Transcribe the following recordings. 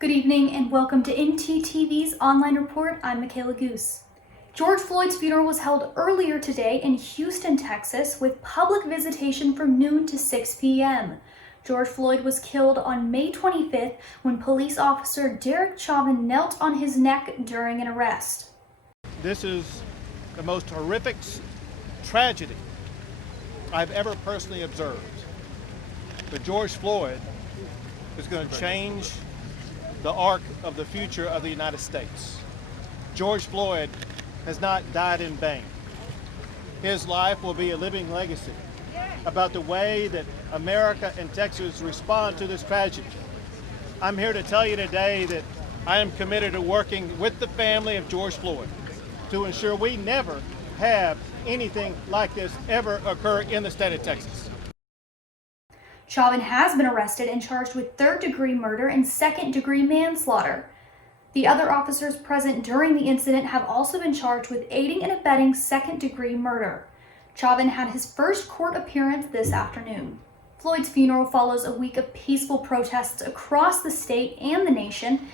Good evening and welcome to ntTV's online report. I'm MAKAYLA GOOS. George Floyd's funeral was held earlier today in Houston, Texas, with public visitation from noon to 6 p.m. George Floyd was killed on May 25th when police officer Derek Chauvin knelt on his neck during an arrest. This is the most horrific tragedy I've ever personally observed. But George Floyd is going to change the arc of the future of the United States. George Floyd has not died in vain. His life will be a living legacy about the way that America and Texas respond to this tragedy. I'm here to tell you today that I am committed to working with the family of George Floyd to ensure we never have anything like this ever occur in the state of Texas. Chauvin has been arrested and charged with third-degree murder and second-degree manslaughter. The other officers present during the incident have also been charged with aiding and abetting second-degree murder. Chauvin had his first court appearance this afternoon. Floyd's funeral follows a week of peaceful protests across the state and the nation.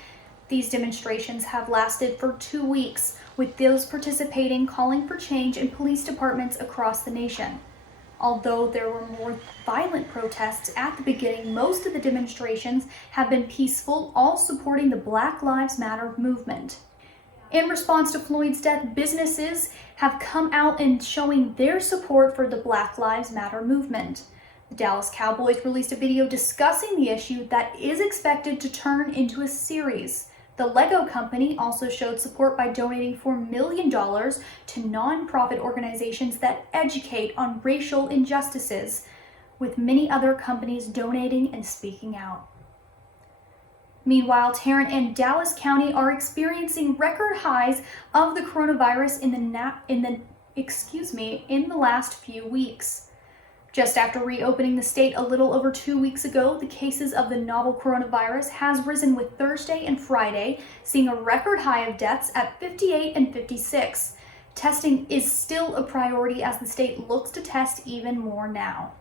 These demonstrations have lasted for 2 weeks, with those participating calling for change in police departments across the nation. Although there were more violent protests at the beginning, most of the demonstrations have been peaceful, all supporting the Black Lives Matter movement. In response to Floyd's death, businesses have come out and showing their support for the Black Lives Matter movement. The Dallas Cowboys released a video discussing the issue that is expected to turn into a series. The Lego company also showed support by donating $4 million to nonprofit organizations that educate on racial injustices, with many other companies donating and speaking out. Meanwhile, Tarrant and Dallas County are experiencing record highs of the coronavirus in the last few weeks. Just after reopening the state a little over 2 weeks ago, the cases of the novel coronavirus has risen, with Thursday and Friday seeing a record high of deaths at 58 and 56. Testing is still a priority as the state looks to test even more now.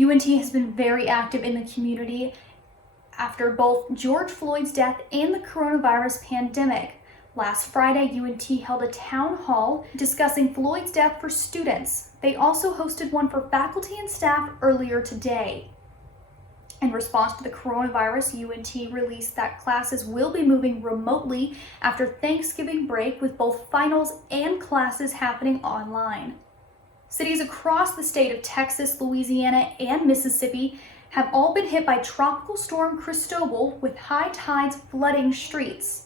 UNT has been very active in the community after both George Floyd's death and the coronavirus pandemic. Last Friday, UNT held a town hall discussing Floyd's death for students. They also hosted one for faculty and staff earlier today. In response to the coronavirus, UNT released that classes will be moving remotely after Thanksgiving break, with both finals and classes happening online. Cities across the state of Texas, Louisiana, and Mississippi have all been hit by Tropical Storm Cristobal, with high tides flooding streets.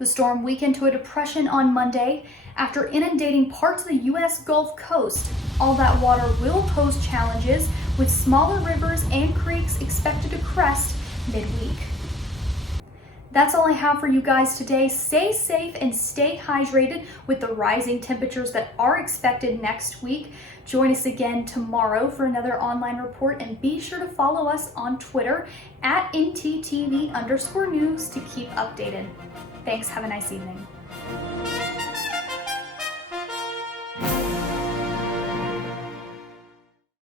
The storm weakened to a depression on Monday after inundating parts of the U.S. Gulf Coast. All that water will pose challenges, with smaller rivers and creeks expected to crest midweek. That's all I have for you guys today. Stay safe and stay hydrated with the rising temperatures that are expected next week. Join us again tomorrow for another online report, and be sure to follow us on Twitter at ntTV_news to keep updated. Thanks. Have a nice evening.